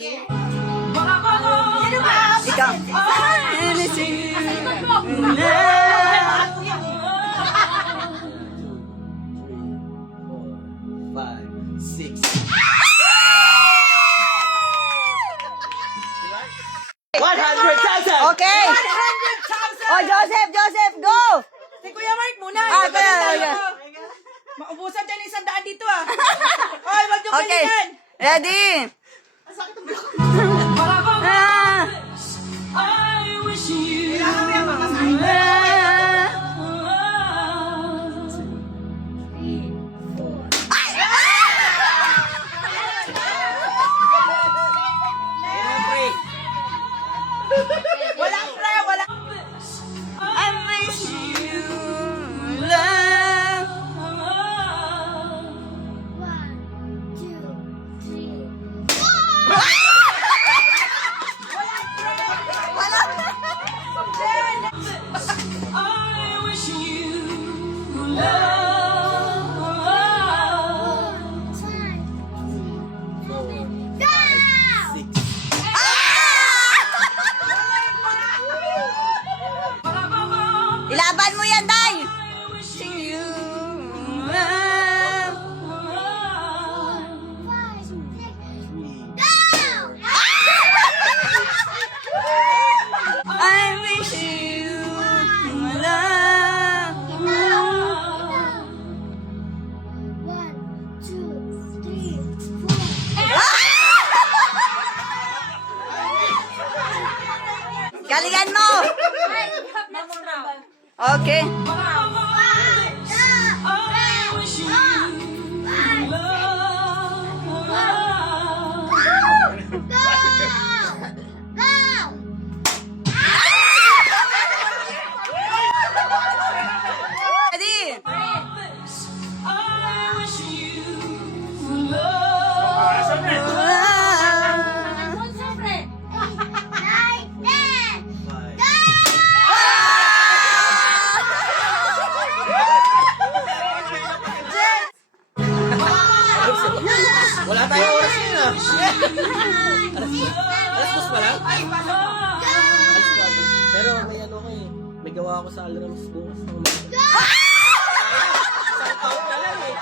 Sige. Ikaw. Anything. Five, six. 100,000! Okay. 100,000! Oh, Joseph, go! Si Kuya Mark muna. Ah, Ito tayo Kuya. to. Maubusan dyan 100 dito ah. Oy, wag yung Okay. galingan. Ready? Ah. Kailangan mo yung makasahin. Walang pre, walang... I wish you love. Wala. Ilaban mo yan, Day! Sing you love. I wish you love. Galingan mo! Okay. Ready? Wala tayong oras yun ah. Alas 2 pa lang? Alas 4. Pero may ano ko eh. May gawa ako sa alarms bukas ng umaga. Isang taon na lang eh.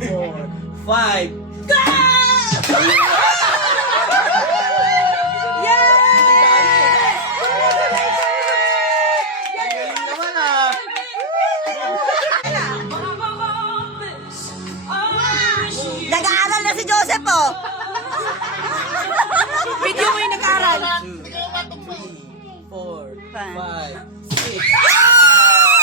Four, five. Galing naman ah. Nag-aaral na si Joseph, oh. Video mo yung nag-aaral. 2, 3, 4, 5, 6.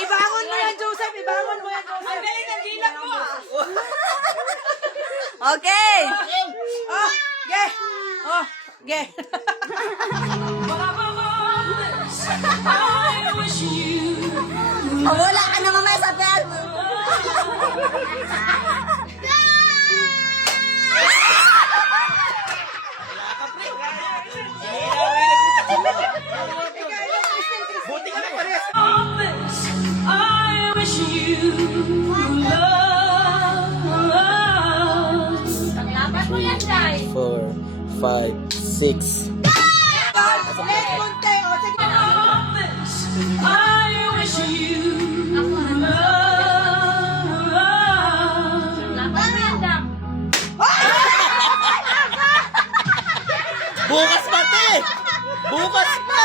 Ibangon mo yan, Joseph. Ibangon mo yan, Joseph. Ang galing ng gilat mo. Okay. Oh, ge. Oh, ge. Oh, wala ka na mamaya sa bed. Buti ka na pares. Four, five, six. Let konti. O, sige. Bukas pa te! Bukas pa!